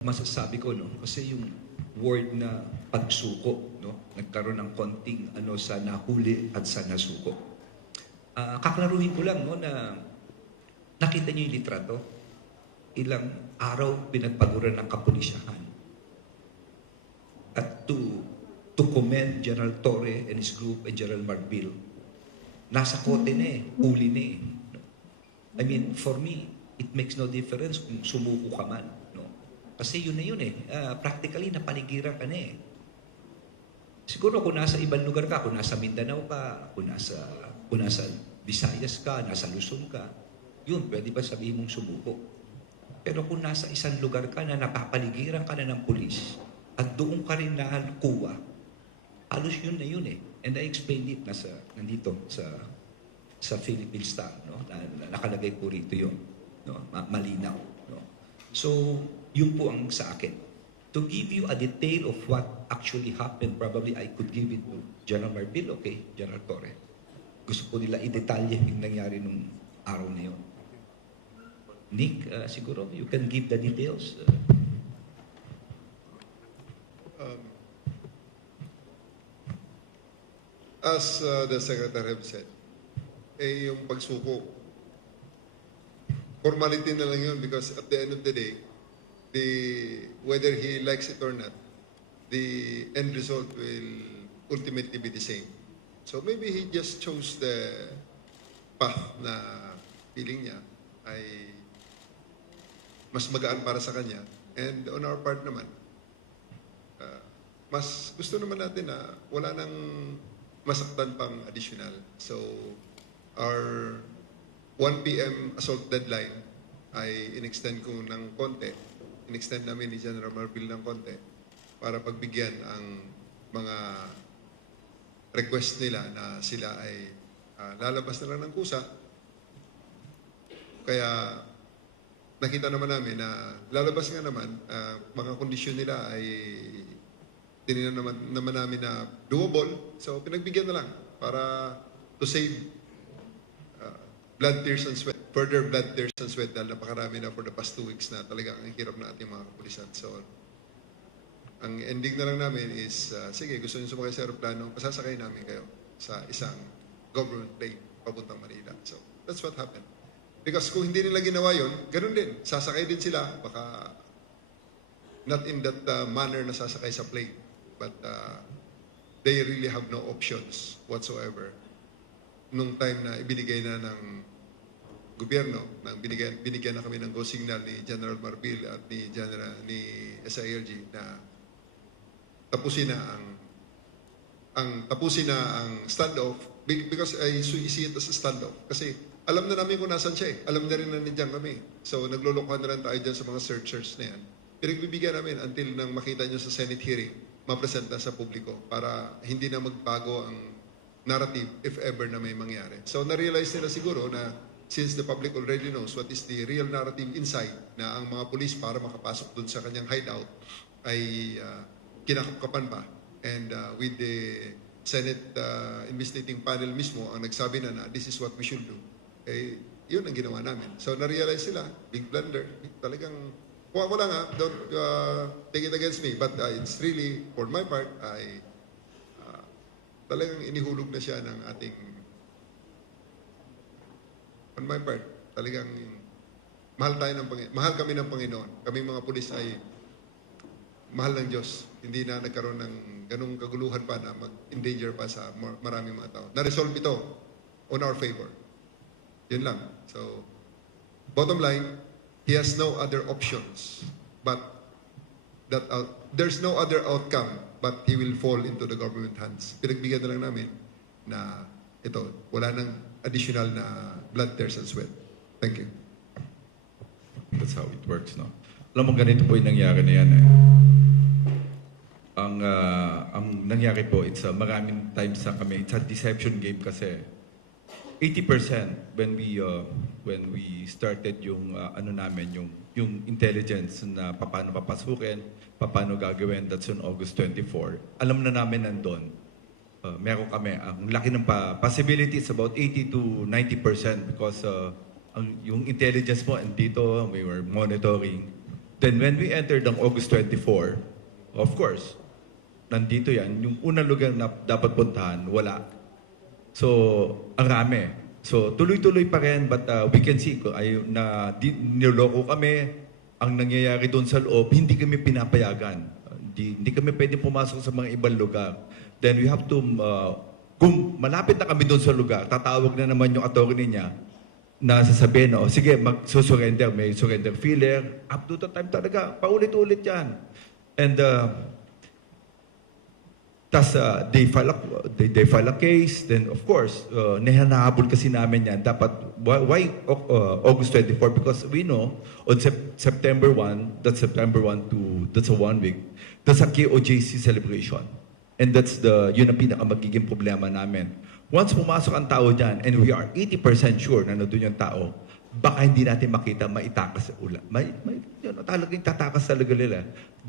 Masasabi ko, no, kasi yung word na pagsuko, no, nagkaroon ng konting sa nahuli at sa nasuko. Kaklaruhin ko lang, no, na nakita niyo yung litrato. Ilang araw pinagpaguran ng kapulisyahan. At to commend General Torre and his group and General Marbil, nasa kote na eh, huli na eh. No? I mean, for me, it makes no difference kung sumuko ka man. No? Kasi yun na yun eh. Practically, napanigiran ka na eh. Siguro kung nasa ibang lugar ka, kung nasa Mindanao ka, kung nasa Visayas ka, nasa Luzon ka, yun, pwede ba sabihin mong sumuko? Pero kung nasa isang lugar ka na napapaligiran ka na ng pulis at doon ka rin nakuha, halos yun na yun eh. And I explained it nandito sa Philippine Star, no? Nakalagay po rito yun, no? Malinaw. No? So, yun po ang sa akin. To give you a detail of what actually happened, probably I could give it to General Marbil, okay, General Torre. Gusto ko nila i-detalye yung nangyari nung araw na yun. Nick, siguro you can give the details. As the Secretary have said, yung pagsuko, formality na lang yun because at the end of the day, whether he likes it or not, the end result will ultimately be the same. So maybe he just chose the path na feeling niya ay mas magaan para sa kanya. And on our part naman, mas gusto naman natin na wala nang masaktan pang additional. So, our 1 p.m. assault deadline ay in-extend ko ng konti. In-extend namin ni General Marbil ng konti para pagbigyan ang mga request nila na sila ay lalabas na lang ng kusa. Kaya nakita naman namin na lalabas nga naman, mga kondisyon nila ay tinignan naman namin na doable. So, pinagbigyan na lang para to save blood, tears, and sweat. Further blood, tears, and sweat dahil napakarami na for the past 2 weeks na talagang ang hirap na ating mga kapulisan. So, ang ending na lang namin is, sige, gusto nyo sumakay sa aeroplano, pasasakay namin kayo sa isang government plane papuntang Manila. So, that's what happened. Because kung hindi nila ginawa yun, ganun din. Sasakay din sila, baka not in that manner na sasakay sa plane. But they really have no options whatsoever. Nung time na ibinigay na ng gobyerno, binigyan na kami ng go signal ni General Marbil at ni SILG na tapusin na ang standoff because I see it as a standoff. Kasi alam na namin kung nasan siya eh. Alam na rin na nandiyan kami. So naglulukuhan na lang tayo dyan sa mga searchers na yan. Pinagbibigyan namin until nang makita nyo sa Senate hearing, mapresenta sa publiko para hindi na magbago ang narrative if ever na may mangyari. So na-realize nila siguro na since the public already knows what is the real narrative inside, na ang mga pulis para makapasok dun sa kanyang hideout ay kinakapkapan pa. And with the Senate investigating panel mismo ang nagsabi na this is what we should do. Eh, yun ang ginawa namin. So na-realize sila, big blunder, talagang wala nga, don't take it against me. But it's really, for my part, talagang inihulog na siya ng ating, on my part, talagang mahal kami ng Panginoon. Kaming mga pulis ay mahal ng Diyos. Hindi na nagkaroon ng ganung kaguluhan pa na mag-endanger pa sa maraming mga tao. Na-resolve ito on our favor. Yun lang. So, bottom line, he has no other options, but there's no other outcome, but he will fall into the government hands. Pinagbigyan na lang namin na ito, wala nang additional na blood, tears, and sweat. Thank you. That's how it works, no? Alam mo, ganito po yung nangyari na yan eh. Ang nangyari po, maraming times sa kami, it's a deception game kasi 80% when we started yung yung intelligence na paano papasukin, paano gagawin, that's on August 24. Alam na namin nandun. Meron kami, ang laki ng possibility is about 80 to 90% because yung intelligence mo andito, we were monitoring. Then when we entered ang August 24, of course, nandito yan. Yung unang lugar na dapat puntahan, wala. So, ang rami. So, tuloy-tuloy pa rin, but we can see na niloko kami. Ang nangyayari doon sa loob, hindi kami pinapayagan. Hindi kami pwede pumasok sa mga ibang lugar. Then we have to, kung malapit na kami doon sa lugar, tatawag na naman yung attorney niya na sasabihin, sige, mag-surrender, may surrender filler. Up to the time talaga, paulit-ulit yan. And, tas they file a case, then of course, nahanahabol kasi namin yan. Dapat, why August 24? Because we know, on September 1, that's a 1 week, that's a KOJC celebration. And that's yun ang pinakamagiging problema namin. Once pumasok ang tao dyan, and we are 80% sure na nandun yung tao, baka hindi natin makita, maitakas sa ulan. Talagang tatakas talaga nila.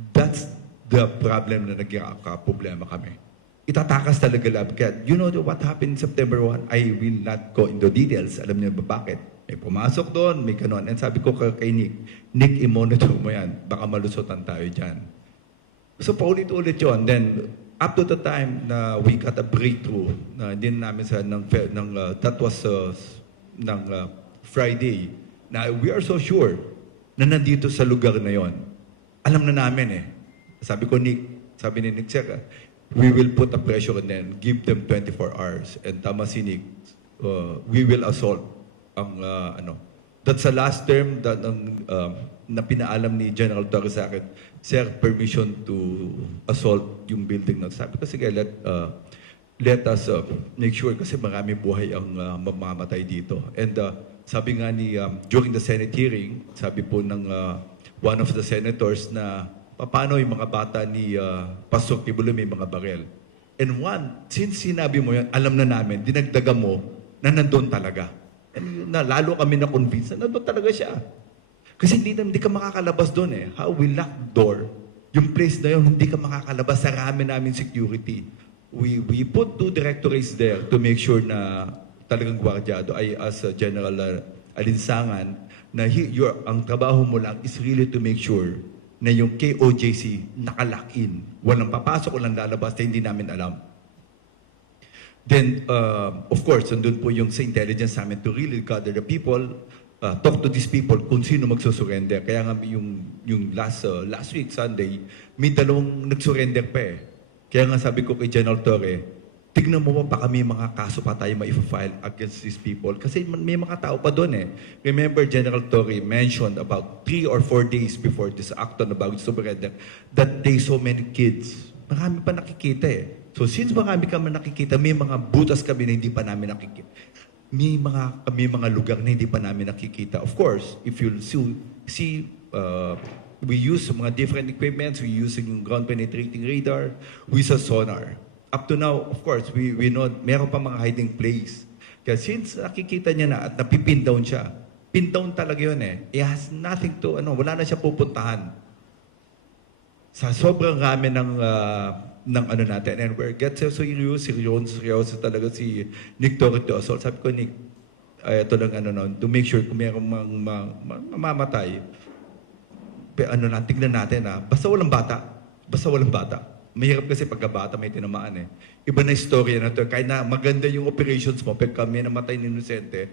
That's the problem na nagkaka-problema kami. Itatakas talaga lang. Kaya, you know what happened September 1? I will not go into details. Alam niyo ba bakit? May pumasok doon, may kanon. And sabi ko kay Nick, i-monitor mo yan. Baka malusotan tayo dyan. So, paulit-ulit yun. Then, up to the time na we got a breakthrough, na hindi na namin that was Friday, na we are so sure na nandito sa lugar na yon. Alam na namin eh. Sabi ni Nick Seca, we will put a pressure and then give them 24 hours. And tama si Nick, we will assault ang That's the last term na pinaalam ni General Torres sa akin, sir, permission to assault yung building na. Sabi ko, sige, let us make sure kasi marami buhay ang mamamatay dito. And sabi nga during the Senate hearing, sabi po ng one of the senators na paano yung mga bata ni Pastor Tibulo may mga barel. And since sinabi mo yan, alam na namin, dinagdagan mo na nandun talaga. And lalo kami na-convince na nandun talaga siya. Kasi hindi ka makakalabas doon eh. How we lock door, yung place na yun, hindi ka makakalabas sa rami namin security. We put 2 directorates there to make sure na talagang gwardyado ay as General Alinsangan na ang trabaho mo lang is really to make sure na yung KOJC nakalock in. Walang papasok, walang lalabas na hindi namin alam. Then, of course, nandun po yung sa intelligence namin to really gather the people, talk to these people kung sino magsusurrender. Kaya nga yung last week, Sunday, may 2 nagsurrender pa eh. Kaya nga sabi ko kay General Torre, tignan mo baka may mga kaso pa tayo ma-file against these people. Kasi may mga tao pa doon eh. Remember, General Torre mentioned about 3 or 4 days before this act on the bago surrender that they so many kids. Marami pa nakikita eh. So since marami kami nakikita, may mga butas kami na hindi pa namin nakikita. May mga lugar na hindi pa namin nakikita. Of course, if you'll see, we use mga different equipments. We use yung ground penetrating radar. We use a sonar. Up to now, of course, we know meron pa mga hiding place. Kaya since nakikita niya na at napipin down siya, pin down talaga yun eh. It has nothing to, wala na siya pupuntahan. Sa sobrang rami ng natin. And we're seryoso talaga si Nick Torre to assault. Sabi ko, Nick, ito lang to make sure kung mayroong mamamatay, tignan natin basta walang bata. Mahirap kasi pagkabata may tinamaan eh. Iba na istorya na to. Kahit na maganda yung operations mo, pag kami namatay ni Inocente,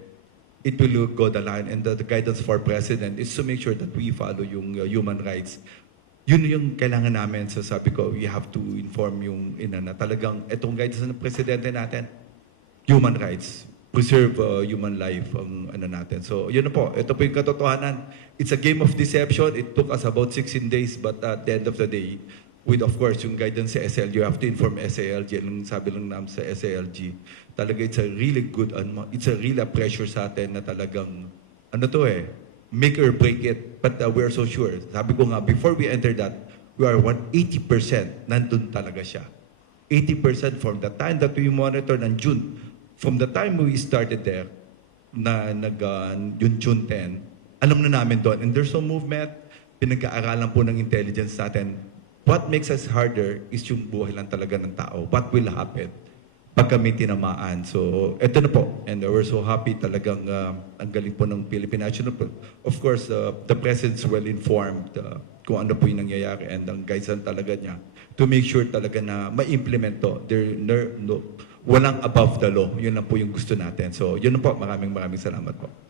it will go the line. And the guidance for President is to make sure that we follow yung human rights. Yun yung kailangan namin. So sabi ko, we have to inform yung na talagang itong guidance ng Presidente natin, human rights. Preserve human life ang natin. So yun na po. Ito po yung katotohanan. It's a game of deception. It took us about 16 days but at the end of the day, with of course yung guidance sa SLG, you have to inform SALG. Anong sabi lang namin sa SALG, talaga it's a really good, it's a real pressure sa atin na talagang, make or break it. But we're so sure. Sabi ko nga, before we enter that, we are 80% nandun talaga siya. 80% from the time that we monitor ng June, from the time we started there, yung June 10, alam na namin doon. And there's no movement, pinag-aaralan po ng intelligence natin. What makes us harder is yung buhay lang talaga ng tao. What will happen pag kami tinamaan? So, eto na po. And we're so happy talagang ang galing po ng Philippine National. Of course, the President's well-informed. kung ano po yung nangyayari and ang guidance talaga niya to make sure talaga na ma-implement to. Walang above the law. Yun lang po yung gusto natin. So, yun na po. Maraming salamat po.